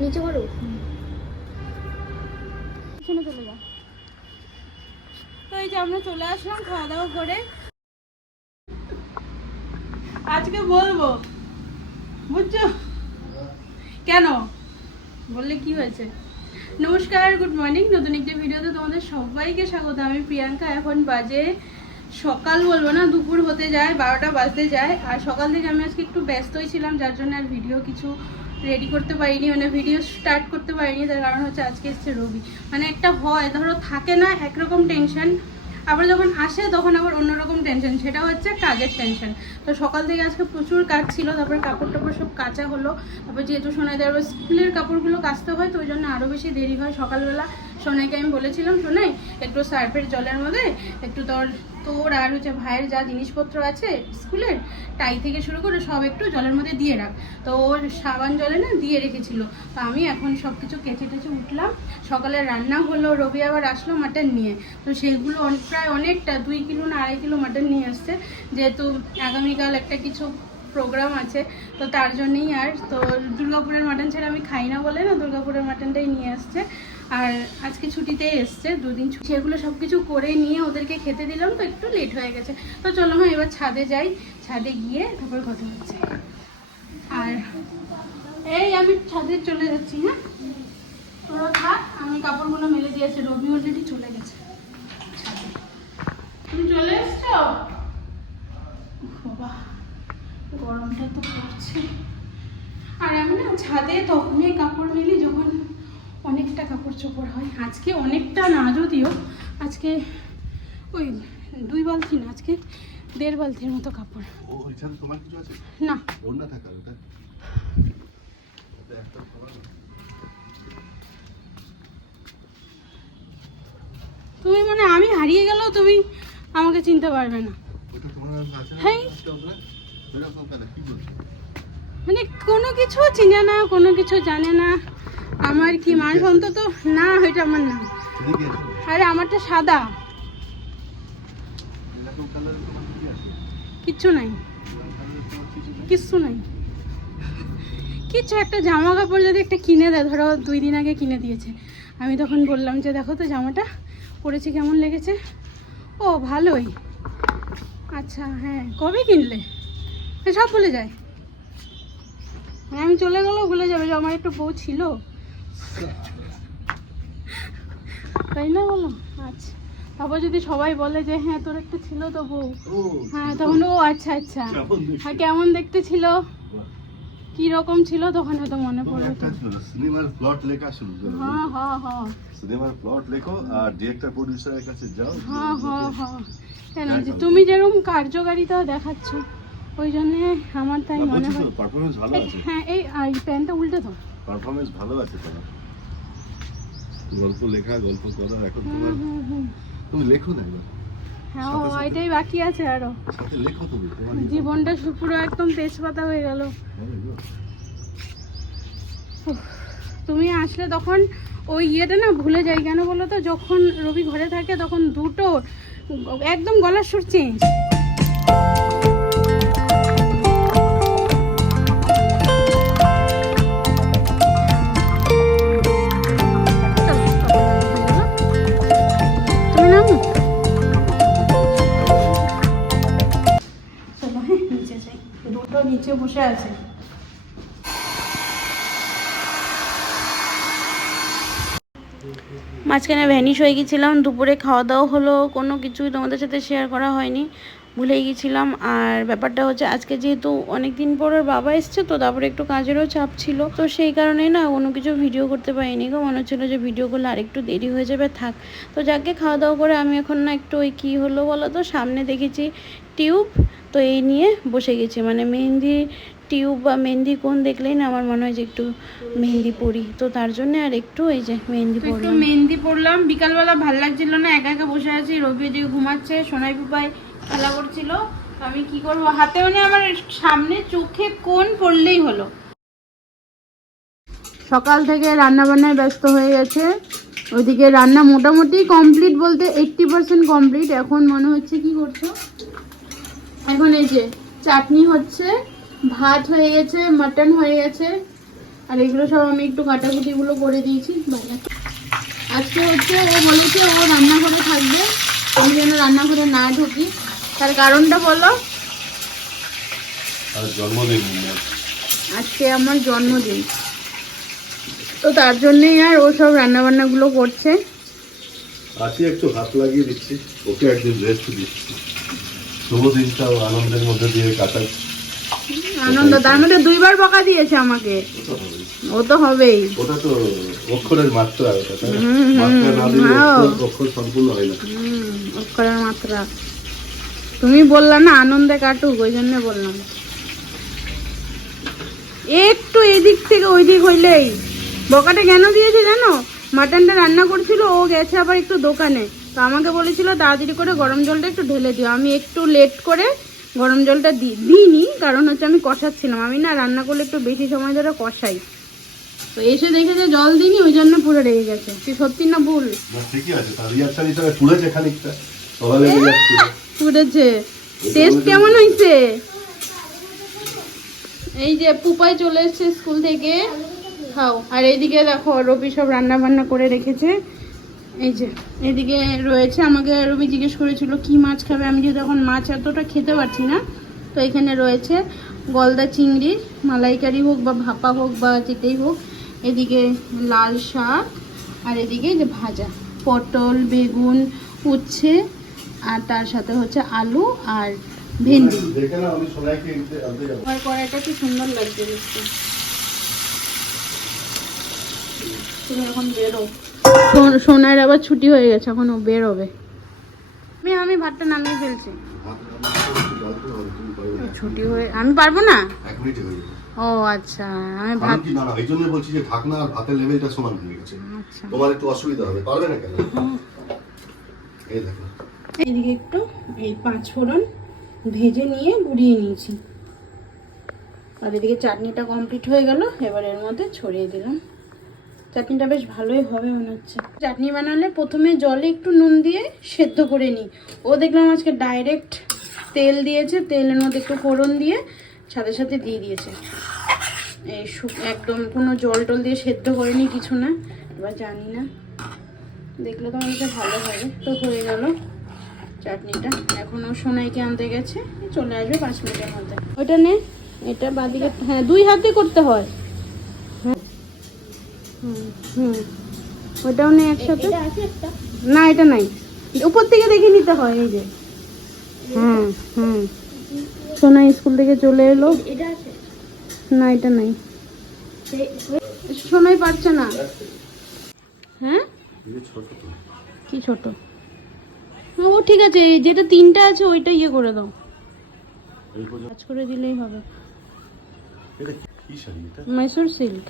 নিচে করো। পিছনে চলে যা তো এই যে আমরা চলে আসলাম খাওয়া দাওয়া করে। আজকে বলব, বুঝছ? কেন? বললে কি হয়েছে? নমস্কার গুড মর্নিং নতুন একটি ভিডিওতে তোমাদের সবাইকে স্বাগত। আমি প্রিয়াঙ্কা, এখন বাজে সকাল বলব না, দুপুর হতে যায়, বারোটা বাজতে যায়। আর সকাল থেকে আমি আজকে একটু ব্যস্তই ছিলাম, যার জন্য আর ভিডিও কিছু রেডি করতে পারিনি মানে ভিডিও স্টার্ট করতে পারিনি, তার কারণ হচ্ছে আজকে এসছে রবি। মানে একটা হয়, ধরো থাকে না একরকম টেনশন আবার যখন আসে তখন আবার অন্যরকম টেনশন সেটা হচ্ছে কাজের টেনশন তো সকাল থেকে আজকে প্রচুর কাজ ছিল, তারপর কাপড় টাপড় সব কাঁচা হলো, তারপর যেহেতু শোনা আবার স্কুলের কাপড়গুলো কাচতে হয়, তো ওই জন্য আরও বেশি দেরি হয় সকালবেলা। সোনাইকে আমি বলেছিলাম, সোনাই, একটু সার্ফের জলের মধ্যে একটু তোর তোর আর হচ্ছে ভাইয়ের যা জিনিসপত্র আছে স্কুলের টাই থেকে শুরু করে সব একটু জলের মধ্যে দিয়ে রাখ। তো ওর সাবান জলে না দিয়ে রেখেছিল। তো আমি এখন সব কিছু কেচে টেচে উঠলাম। সকালে রান্না হলো, রবি আবার আসলো মাটন নিয়ে। তো সেগুলো অনেক, প্রায় অনেকটা, দুই কিলো না আড়াই কিলো মাটন নিয়ে আসছে। যেহেতু আগামীকাল একটা কিছু প্রোগ্রাম আছে, তো তার জন্যই আর, তো দুর্গাপুরের মাটন ছাড়া আমি খাই না বলে না, দুর্গাপুরের মাটনটাই নিয়ে আসছে। আর আজকে ছুটিতেই এসছে, দুদিন সেগুলো সব কিছু করে নিয়ে ওদেরকে খেতে দিলাম, তো একটু লেট হয়ে গেছে। তো চলো হ্যাঁ এবার ছাদে যাই। ছাদে গিয়ে তারপর কথা হচ্ছে। আর এই আমি ছাদে চলে যাচ্ছি হ্যাঁ? তোরা থাক, আমি কাপড়গুলো মেলে দিয়েছি, রবি অলরেডি চলে গেছে। তুমি চলে এসছো? গরমটা তো পড়ছে। আর আমি না ছাদে তখনই কাপড় মেলি যখন অনেকটা কাপড় চোপড় হয়। আজকে অনেকটা না যদিও আজকে ওই দুই বালতি না আজকে দেড় বালতির মতো কাপড়। না। তুমি মানে আমি হারিয়ে গেলেও তুমি আমাকে চিনতে পারবে না। ওটা মানে কোনো কিছু চিনে না কোনো কিছু জানে না। আমার কি মানুষ অন্তত? না এটা আমার না। আরে আমারটা সাদা? কিচ্ছু নাই। কিছু? কিচ্ছু নাই। কিচ্ছু একটা জামা কাপড় যদি একটা কিনে দেয় ধরো দুই দিন আগে কিনে দিয়েছে। আমি তখন বললাম যে দেখো তো জামাটা পরেছি কেমন লেগেছে? ও ভালোই। আচ্ছা হ্যাঁ কবে কিনলে? সব ভুলে যায়। আমি চলে গেলেও ভুলে যাবে যে আমার একটা বউ ছিল। তাই না বলো? আচ্ছা। তারপর যদি সবাই বলে যে হ্যাঁ তোর একটা ছিল তো বউ। হ্যাঁ তখন ও আচ্ছা আচ্ছা? আর কেমন দেখতে ছিল। কি রকম ছিল তখন হয়তো মনে পড়ে সিনেমার প্লট লেখা শুরু করো হ্যাঁ হ্যাঁ হ্যাঁ। সিনেমার প্লট লেখো আর ডিরেক্টর প্রডিউসারের কাছে যাও। হ্যাঁ হ্যাঁ হ্যাঁ। কেন হ্যাঁ, যে তুমি যেরকম কার্যকারিতা দেখাচ্ছ ওই জন্যে আমার তাই মনে হয় পারফরমেন্স ভালো আছে। হ্যাঁ এই আর এই প্যান্টটা উল্টে পারফরমেন্স ভালো আছে তোমার। গল্প লেখা গল্প করা এখন তোমার তুমি লেখো না এবার। হ্যাঁ ও এটাই বাকি আছে আরও। সাথে লেখো তুমি জীবনটা পুরো একদম তেজপাতা হয়ে গেল। তুমি আসলে তখন ওই ইয়েটা না ভুলে যাই কেন বলো তো? যখন রবি ঘরে থাকে তখন দুটো একদম গলার সুর চেঞ্জ আছে। মাঝখানে ভ্যানিশ হয়ে গেছিলাম, দুপুরে খাওয়া দাওয়া হলো, কোনো কিছুই তোমাদের সাথে শেয়ার করা হয়নি, ভুলেই গেছিলাম। আর ব্যাপারটা হচ্ছে, আজকে যেহেতু অনেক দিন পর ওর বাবা এসছে, তো তারপরে একটু কাজেরও চাপ ছিল। তো সেই কারণেই না, কোনো কিছু ভিডিও করতে পারিনি গো। মনে হচ্ছিল যে ভিডিও করলে আরেকটু দেরি হয়ে যাবে, থাক। তো যাকে খাওয়া দাওয়া করে আমি এখন না একটু ওই কী হলো বলো তো, সামনে দেখেছি টিউব তো এই নিয়ে বসে গেছি। মানে মেহেন্দি টিউব বা মেহেন্দি কোন দেখলেই না আমার মনে হয় যে একটু মেহেন্দি পরি। তো তার জন্য আর একটু এই যে মেহেন্দি একটু পরলাম। মেহেন্দি পড়লাম বিকালবেলা ভালো লাগছিল না একা একা বসে আছি। রবি ওদিকে ঘুমাচ্ছে সোনাই পুপাই খেলা করছিল। আমি কি করব? হাতেও নেই আমার সামনে চোখে কোন পড়লেই হলো। সকাল থেকে রান্না বান্নায় ব্যস্ত হয়ে গেছে। ওইদিকে রান্না মোটামুটি কমপ্লিট বলতে এইটটি পার্সেন্ট কমপ্লিট এখন মনে হচ্ছে কি করছ? এখন এই যে চাটনি হচ্ছে ভাত হয়ে গেছে মাটন হয়ে গেছে আর এগুলো সব আমি একটু কাটাকুটিগুলো করে দিয়েছি বাজার আজকে হচ্ছে ও বলেছে ও রান্নাঘরে থাকবে আমি যেন রান্নাঘরে না ঢুকি। তার কারণটা বলো। জন্মদিন আজকে আমার জন্মদিন। তো তার জন্যই আর ও সব রান্নাবান্নাগুলো করছে। আছি একটু হাত লাগিয়ে দিচ্ছি ওকে একদিন রেস্ট দিচ্ছি। শুভ দিনটাও আনন্দের মধ্যে দিয়ে কাটাই আনন্দ তার মধ্যে দুইবার বকা দিয়েছে আমাকে। ও তো হবেই। ওটা তো অক্ষরের মাত্রা ওটা হুম, হুম, মাত্রা না দিলে। অক্ষর- সম্পূর্ণ হয় না। অক্ষরের মাত্রা। তুমি বললা না আনন্দে কাটুক ওই জন্য বললাম। একটু এদিক থেকে ওই দিক হইলেই। বকাটা কেন দিয়েছে জানো? মাটনটা রান্না করছিল ও গেছে আবার একটু দোকানে। তো আমাকে বলেছিল তাড়াতাড়ি করে গরম জলটা একটু ঢেলে দিও। আমি একটু লেট করে গরম জলটা দিইনি কারণ হচ্ছে আমি কষাচ্ছিলাম। আমি না রান্না করলে একটু বেশি সময় ধরে কষাই। তো এসে দেখে যে জল দিইনি ওই জন্য পুরো রেগে গেছে। তুই সত্যি না ভুল? ঠিকই আছে। তার রিয়াকশন হিসাবে পুড়েছে খানিকটা। তলা লেগে যাচ্ছিল ফুটেছে টেস্ট কেমন হয়েছে? এই যে পুপাই চলে এসেছে স্কুল থেকে। খাও। আর এইদিকে দেখো রবি সব রান্না বান্না করে রেখেছে। এই যে, এদিকে রয়েছে, আমাকে রবি জিজ্ঞেস করেছিল, কি মাছ খাবে? আমি যেহেতু এখন মাছ এতটা খেতে পারছি না, তো এখানে রয়েছে গলদা চিংড়ি, মালাইকারি হোক বা ভাপা হোক বা যেটাই হোক। এদিকে লাল শাক, আর এদিকে যে ভাজা, পটল, বেগুন, উচ্ছে, আর তার সাথে হচ্ছে আলু আর ভেন্ডি। কড়াইটা কি সুন্দর লাগছে তুমি এখন বেরো। সোনার আবার ছুটি হয়ে গেছে এখন ও বেরোবে। আমি আমি ভাতটা নামিয়ে ফেলছি। ছুটি হয়ে আমি পারব না? হয়ে ও আচ্ছা আমি ভাত কি না না এই জন্য বলছি যে ঢাকনা আর ভাতের লেভেলটা সমান হয়ে গেছে। আচ্ছা। তোমার একটু অসুবিধা হবে পারবে না কেন? এই দেখো। এদিকে একটু এই পাঁচ ফোড়ন ভেজে নিয়ে গুঁড়িয়ে নিয়েছি। আর এদিকে চাটনিটা কমপ্লিট হয়ে গেল এবার এর মধ্যে ছড়িয়ে দিলাম। চাটনিটা বেশ ভালোই হবে মনে হচ্ছে। চাটনি বানালে প্রথমে জলে একটু নুন দিয়ে সেদ্ধ করে নিই। ও দেখলাম আজকে ডাইরেক্ট তেল দিয়েছে, তেলের মধ্যে একটু ফোড়ন দিয়ে সাথে সাথে দিয়ে দিয়েছে। এই একদম কোনো জল টল দিয়ে সেদ্ধ করেনি কিছু না, এবার জানি না। দেখলে তো অনেকটা ভালো হবে। তো হয়ে গেল চাটনিটা। এখনও সোনাইকে আনতে গেছে। চলে আসবে পাঁচ মিনিটের মধ্যে। ওইটা নে, এটা বাদিকে হ্যাঁ দুই হাতে করতে হ্যাঁ। হুম হুম। ওটাও নেই একসাথে? না এটা নাই। উপর থেকে দেখে নিতে হয় এই যে। হ্যাঁ হুম। সোনা স্কুল থেকে চলে এলো। না এটা নাই। সোনাই পারছে না। হ্যাঁ? কি ছোট? ও ঠিক আছে এই যেটা তিনটা আছে ওইটা ইয়ে করে দাও। কাজ করে দিলেই হবে। মাইসুর সিল্ক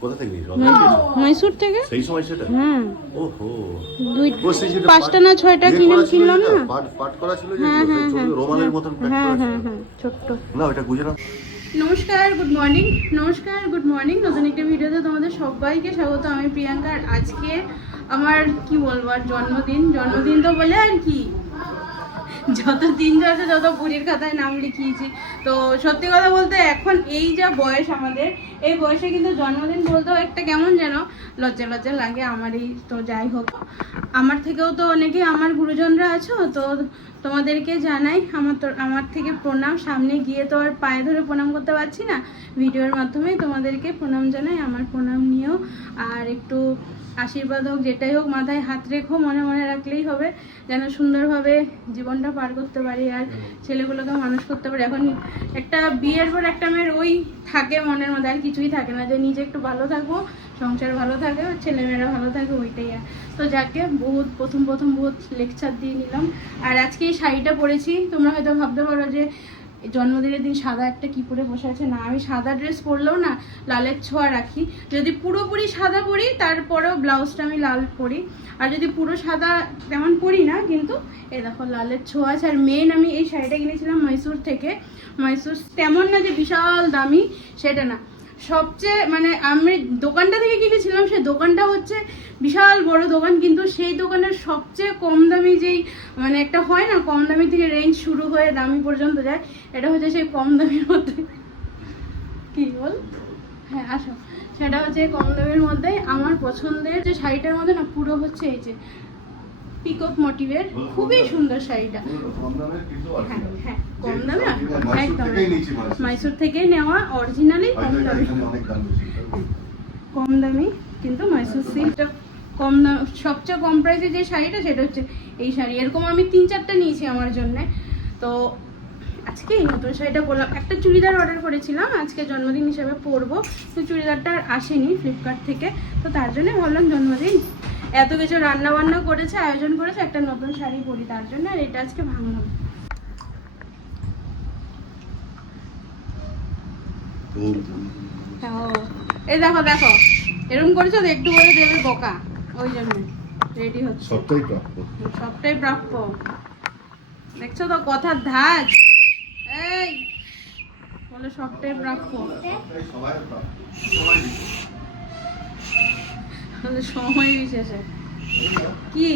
কোথা থেকে নিয়েছো? অনলাইন থেকে? সেই সময় সেটা? হ্যাঁ। ওহো। দুই পাঁচটা না ছয়টা ইয়ে কিনে ছিল কিনলাম না? পাট- পাট করা ছিল যে হ্যাঁ হ্যাঁ রোমালের মতন হ্যাঁ হ্যাঁ হ্যাঁ ছোট্ট। না ওটা গুজে না নমস্কার গুড মর্নিং নমস্কার গুড মর্নিং নতুন একটা ভিডিওতে তোমাদের সবাইকে স্বাগত। আমি প্রিয়াঙ্কা আর আজকে আমার কি বলব আর জন্মদিন। জন্মদিন তো বলে আর কি। যত দিন যাচ্ছে, যত বুড়ির খাতায় নাম লিখিয়েছি। তো সত্যি কথা বলতে এখন এই যা বয়স আমাদের, এই বয়সে কিন্তু জন্মদিন বলতেও একটা কেমন যেন লজ্জা লজ্জা লাগে আমারই। তো যাই হোক, আমার থেকেও তো অনেকে আমার গুরুজনরা আছো, তো তোমাদেরকে জানাই, আমার তো, আমার থেকে প্রণাম। সামনে গিয়ে তো আর পায়ে ধরে প্রণাম করতে পারছি না। ভিডিওর মাধ্যমে তোমাদেরকে প্রণাম জানাই, আমার প্রণাম নিয়েও আর একটু আশীর্বাদ হোক যেটাই হোক মাথায় হাত রেখো মনে মনে রাখলেই হবে যেন সুন্দরভাবে জীবনটা পার করতে পারি আর ছেলেগুলোকে মানুষ করতে পারি। এখন একটা বিয়ের পর একটা মেয়ের ওই থাকে মনের মধ্যে আর কিছুই থাকে না। যে নিজে একটু ভালো থাকব সংসার ভালো থাকে ছেলেমেয়েরা ভালো থাকে ওইটাই আর। তো যাকে বহুত প্রথম প্রথম বহুত লেকচার দিয়ে নিলাম। আর আজকে এই শাড়িটা পরেছি তোমরা হয়তো ভাবতে পারো যে জন্মদিনের দিন সাদা একটা কি পরে বসে আছে? না, আমি সাদা ড্রেস পরলেও না, লালের ছোঁয়া রাখি। যদি পুরোপুরি সাদা পরি, তারপরেও ব্লাউজটা আমি লাল পরি। আর যদি পুরো সাদা তেমন পরি না, কিন্তু এই দেখো লালের ছোঁয়া আছে। আর মেন আমি এই শাড়িটা কিনেছিলাম মৈসুর থেকে। মৈসুর তেমন না যে বিশাল দামি, সেটা না। সবচেয়ে মানে আমি দোকানটা থেকে কিনেছিলাম সে দোকানটা হচ্ছে বিশাল বড় দোকান, কিন্তু দোকানের সবচেয়ে কম দামি যেই মানে একটা হয় না কম দামি থেকে রেঞ্জ শুরু হয়ে দামি পর্যন্ত যায় এটা হচ্ছে সেই কম দামির মধ্যে। কি বল? হ্যাঁ আসো। সেটা হচ্ছে কম দামের মধ্যে আমার পছন্দের যে শাড়িটার মধ্যে না পুরো হচ্ছে এই যে পিকক মোটিভের খুবই সুন্দর শাড়িটা। হ্যাঁ হ্যাঁ কম দামে একদম মাইসোর। থেকেই নেওয়া অরিজিনালি কম দামে। কম দামি কিন্তু মাইসোর সিল্কটা কম দাম সবচেয়ে কম প্রাইসে যে শাড়িটা সেটা হচ্ছে এই শাড়ি। এরকম আমি তিন চারটা নিয়েছি আমার জন্য। তো আজকে এই নতুন শাড়িটা বললাম একটা চুড়িদার অর্ডার করেছিলাম আজকে জন্মদিন হিসেবে পরবো। তো চুড়িদারটা আর আসেনি ফ্লিপকার্ট থেকে। তো তার জন্য ভাবলাম জন্মদিন। এত কিছু রান্না বান্না করেছে আয়োজন করেছে একটা নতুন শাড়ি পরি। তার জন্য আর এটা আজকে ভাঙলাম। ও, এই দেখো দেখো। এরকম করেছ তো একটু করে দেবে বোকা। ওই জন্য রেডি হচ্ছে। সবটাই প্রাপ্য। সবটাই প্রাপ্য। দেখছ তো কথার ধাজ এই বলে সবটাই প্রাপ্য। বলে সময় বিশেষে। কি?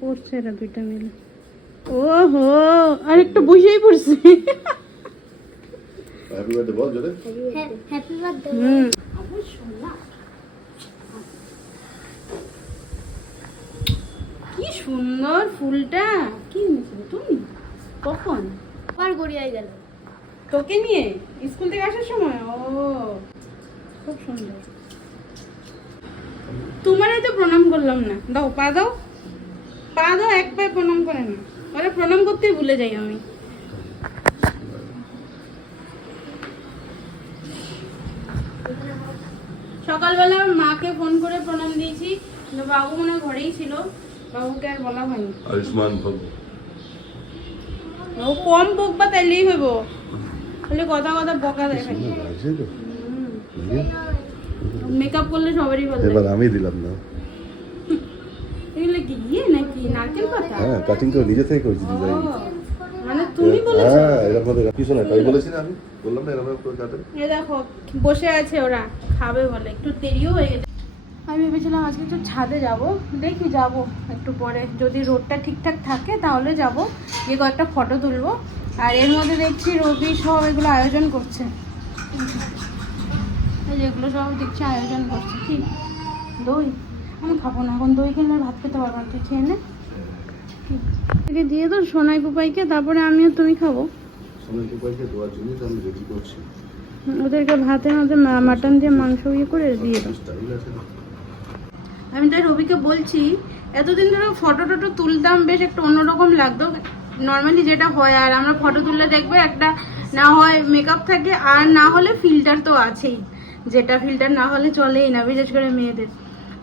করছে এরা দুইটা মিলে। ওহো আর একটু বসেই পড়ছি। হ্যাপি বার্থডে বল জোরে। হ্যাপি বার্থডে হুম কি সুন্দর ফুলটা। কি তুমি? কখন? আবার গড়িয়ে গেল। তোকে নিয়ে? স্কুল থেকে আসার সময়? ও খুব সুন্দর। তোমারই তো প্রণাম করলাম না। দাও পা দাও। পা দাও এক পায়ে প্রণাম করে না ওরা প্রণাম করতেই ভুলে যাই আমি। সকালবেলা মাকে ফোন করে প্রণাম দিয়েছি। বাবু মনে হয় ঘরেই ছিল। বাবুকে আর বলা হয়নি। আয়ুষ্মান কম বকবা তাইলেই হইব। খালি কথা কথা বকা মেকআপ করলে সবারই ভালো এবার আমি দিলাম না। এগুলো কি ইয়ে নাকি? নারকেল পাতা? হ্যাঁ কাটিং তো নিজে থেকে করেছি ডিজাইন মানে তুমি বলেছ। হ্যাঁ এরকম ভাবে কিছু না তাই বলেছি না আমি। বললাম না এরকম করে কাটে। এ দেখো বসে আছে ওরা। খাবে বলে। একটু দেরিও হয়ে গেছে। আমি ভেবেছিলাম আজকে একটু ছাদে যাব। দেখি যাব একটু পরে। যদি রোডটা ঠিকঠাক থাকে তাহলে যাব। গিয়ে কয়েকটা ফটো তুলবো। আর এর মধ্যে দেখছি রবি সব এগুলো আয়োজন করছে। এই যে এগুলো সব দেখছি আয়োজন করছে। কি? দই? আমি খাব না। এখন দই আর ভাত খেতে পারব না। তুই খেয়ে নে। কি? দিয়ে তো সোনাই পুপাইকে তারপরে আমিও তুমি খাব। সময় উপায়কে দেওয়ার জন্য আমি রেডি করছি। ওদেরকে ভাতের মধ্যে মাটন দিয়ে মাংস ইয়ে করে দিয়ে দাও। না। আমি তাই রবিকে বলছি এতদিন ধরে ফটো টটো তুলতাম বেশ একটু অন্যরকম লাগতো। নর্মালি যেটা হয় আর আমরা ফটো তুললে দেখবে একটা না হয় মেকআপ থাকে আর না হলে ফিল্টার তো আছেই। যেটা ফিল্টার না হলে চলেই না বিশেষ করে মেয়েদের।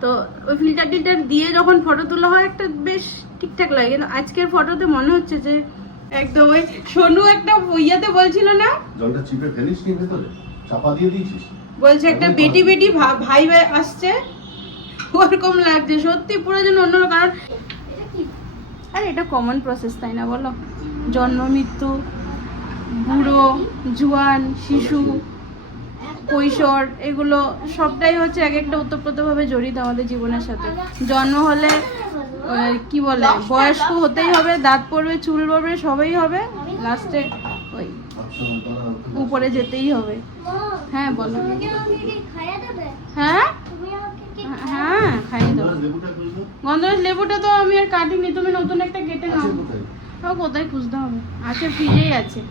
তো ওই ফিল্টার টিল্টার দিয়ে যখন ফটো তোলা হয় একটা বেশ ঠিকঠাক লাগে। কিন্তু আজকের ফটোতে মনে হচ্ছে যে একদম ওই সোনু একটা ইয়েতে বলছিল না? জলটা চিপে ফেলিস নি ভেতরে? চাপা দিয়ে দিয়েছিস? বলছে একটা বেটি বেটি ভাই ভাই আসছে। ওরকম লাগছে সত্যি পুরো যেন অন্য কারণ আরে এটা কমন প্রসেস তাই না বলো? জন্ম মৃত্যু বুড়ো জোয়ান শিশু কৈশোর এগুলো সবটাই হচ্ছে এক একটা ওতপ্রোতভাবে জড়িত আমাদের জীবনের সাথে। জন্ম হলে কি বলে বয়স্ক হতেই হবে দাঁত পড়বে চুল পড়বে সবই হবে লাস্টে ওই উপরে যেতেই হবে। হ্যাঁ বলো। হ্যাঁ? হ্যাঁ খাইয়ে দাও। গন্ধরাজ লেবুটা তো আমি আর কাটিনি তুমি নতুন একটা কেটে নাও। কোথায় খুঁজতে হবে? আছে ফ্রিজেই আছে।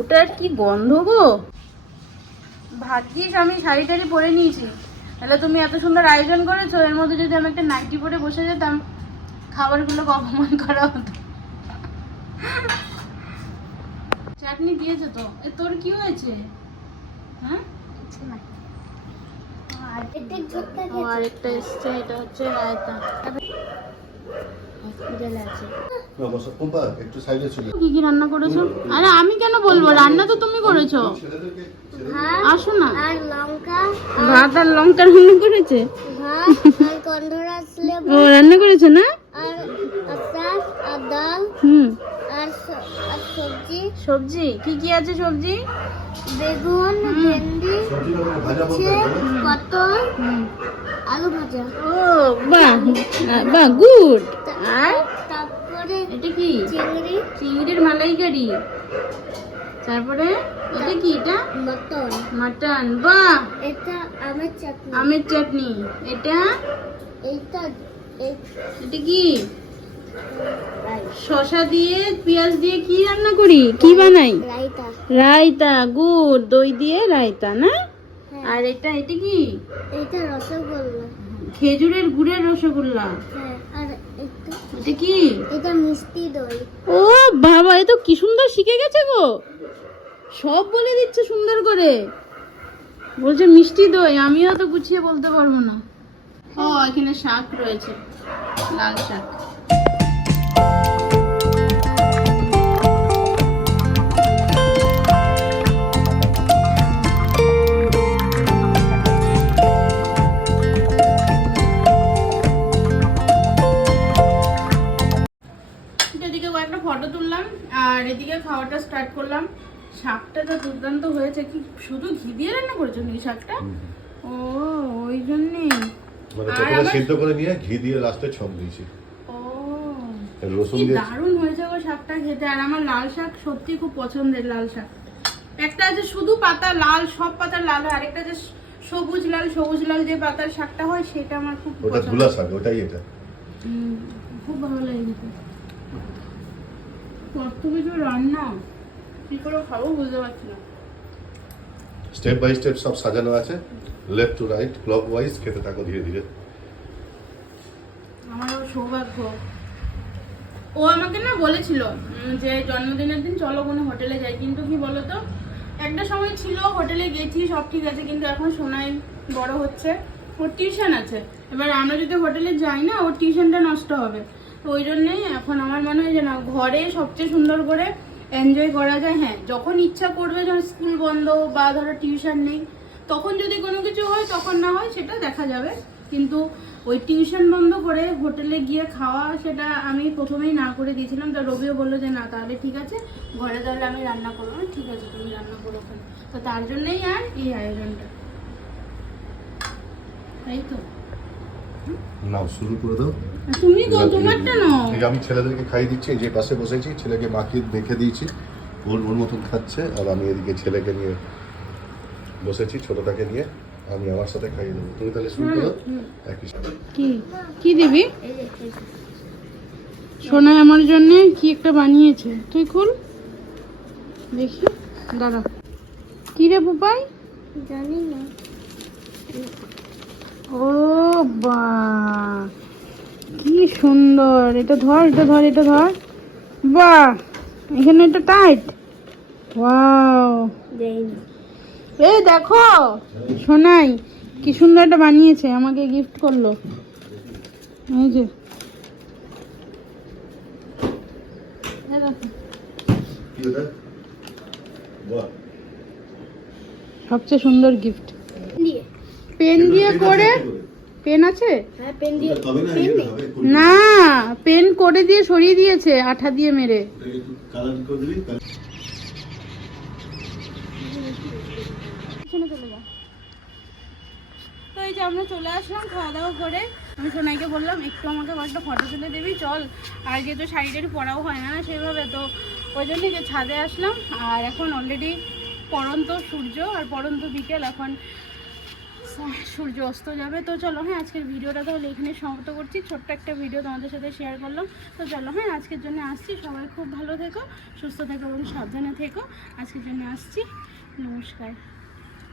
লেবুটার কি গন্ধ গো? ভাগ্যিস আমি শাড়ি টাড়ি পরে নিয়েছি। তাহলে তুমি এত সুন্দর আয়োজন করেছ এর মধ্যে যদি আমি একটা নাইটি পরে বসে যেতাম খাবারগুলোকে অপমান করা হতো। চাটনি দিয়েছে তো। এ তোর কি হয়েছে? হ্যাঁ? আরেকটা এসছে এটা হচ্ছে রায়তা। হসপিটালে আছে। একটু সাইডে চলে কি কি রান্না করেছ? আরে আমি কেন বলব? রান্না তো তুমি করেছ। আসো না। আর লঙ্কা ভাত আর লঙ্কা রান্না করেছে? ও রান্না করেছে না? আর আর ডাল হুম। আর আর সবজি। সবজি? কি কি আছে সবজি? বেগুন ভেন্ডি সবজিটা আমাকে ভাজা বলতে উচ্ছে হবে না? পটল আলু ভাজা। ও বাহ বাহ গুড। আর? এটা কি? চিংড়ি। চিংড়ির মালাইকারি। তারপরে এটা কি এটা? মটন। মাটন। বাহ! এটা আমের চাটনি। আমের চাটনি। এটা? এইটা এটা কি? শশা দিয়ে পেঁয়াজ দিয়ে কি রান্না করি? কি বানাই? রায়তা গুড় দই দিয়ে রায়তা না? হ্যাঁ। আর এটা এটা কি? এটা রসগোল্লা। খেজুরের গুড়ের রসগোল্লা। হ্যাঁ। এটা কি? এটা মিষ্টি দই। ও বাবা এ তো কি সুন্দর শিখে গেছে গো। সব বলে দিচ্ছে সুন্দর করে। বলছে মিষ্টি দই আমিও তো গুছিয়ে বলতে পারব না। ও এখানে শাক রয়েছে লাল শাক। ফটো তুললাম আর এদিকে খাওয়াটা স্টার্ট করলাম। শাকটা তো দুর্দান্ত হয়েছে কি শুধু ঘি দিয়ে রান্না করেছ নাকি শাকটা? ও ওই জন্যে। মানে সিদ্ধ করে নিয়ে ঘি দিয়ে লাস্টে ছক দিয়েছি। ও রসুন দিয়ে দারুণ হয়েছে গো শাকটা খেতে। আর আমার লাল শাক সত্যি খুব পছন্দের লাল শাক। একটা আছে শুধু পাতা লাল সব পাতা লাল হয় আরেকটা যে সবুজ লাল সবুজ লাল যে পাতার শাকটা হয় সেটা আমার খুব ওটা ধুলা শাক ওটাই এটা। খুব ভালো লাগে কত কিছু রান্না কি করে খাব বুঝতে পারছি না। স্টেপ বাই স্টেপ সব সাজানো আছে। Left to right clockwise খেতে থাকো ধীরে ধীরে। আমারও সৌভাগ্য। ও আমাকে না বলেছিল যে জন্মদিনের দিন চলো কোনো হোটেলে যাই কিন্তু কি বলতো একটা সময় ছিল হোটেলে গেছি সব ঠিক আছে কিন্তু এখন সোনাই বড় হচ্ছে। ওর টিউশন আছে। এবার আমরা যদি হোটেলে যাই না ওর টিউশনটা নষ্ট হবে। তো ওই জন্যই এখন আমার মনে হয় যে না, ঘরে সবচেয়ে সুন্দর করে এনজয় করা যায়। হ্যাঁ যখন ইচ্ছা করবে যখন স্কুল বন্ধ বা ধরো টিউশন নেই, তখন যদি কোনো কিছু হয়, তখন না হয় সেটা দেখা যাবে। কিন্তু ওই টিউশন বন্ধ করে হোটেলে গিয়ে খাওয়া সেটা আমি প্রথমেই না করে দিয়েছিলাম। তো রবিও বলল যে, না, তাহলে ঠিক আছে, ঘরে তাহলে আমি রান্না করব না, ঠিক আছে, তুমি রান্না করো তো তার জন্যেই আর এই আয়োজনটা। তাই তো? শুরু করে দাও। তুমি গো তোমারটা নাও। আমি ছেলেদেরকে খাইয়ে দিচ্ছি যে পাশে বসেছি ছেলেকে মাখিয়ে মেখে দিয়েছি। ওর ওর মতন খাচ্ছে আর আমি এদিকে ছেলেকে নিয়ে বসেছি ছোটটাকে নিয়ে। আমি আমার সাথে খাইয়ে দেবো। তুমি তাহলে শুরু করো। একই সাথে। কি? কি দিবি। সোনা আমার জন্য কি একটা বানিয়েছে? তুই খুল। দেখি। দাঁড়া। কি রে পুপাই জানি না। ও বা সুন্দর এটা ধর এটা ধর এটা ধর। বাহ এখানে এটা টাইট ওয়াও এই দেখো সোনাই কি সুন্দর এটা বানিয়েছে আমাকে গিফট করল। এই যে। সবচেয়ে সুন্দর গিফট পেন দিয়ে করে পেন আছে? হ্যাঁ না পেন ইয়ে না পেন করে দিয়ে সরিয়ে দিয়েছে আঠা দিয়ে মেরে। কালার করে দিবি পিছনে চলে যা। তো এই যে আমরা চলে আসলাম খাওয়া দাওয়া করে। আমি সোনাইকে বললাম একটু আমাকে কয়েকটা ফটো তুলে দিবি চল। আর যেহেতু শাড়িটারি পরাও হয় না সেভাবে তো ওই জন্য যে ছাদে আসলাম। আর এখন অলরেডি পরন্ত সূর্য আর পরন্ত বিকেল এখন সূর্য অস্ত যাবে। তো চলো হ্যাঁ আজকের ভিডিওটা তাহলে এখানে সমাপ্ত করছি। ছোট্ট একটা ভিডিও তোমাদের সাথে শেয়ার করলাম। তো চলো হ্যাঁ আজকের জন্য আসছি। সবাই খুব ভালো থেকো, সুস্থ থেকো এবং সাবধানে থেকো। আজকের জন্য আসছি। নমস্কার।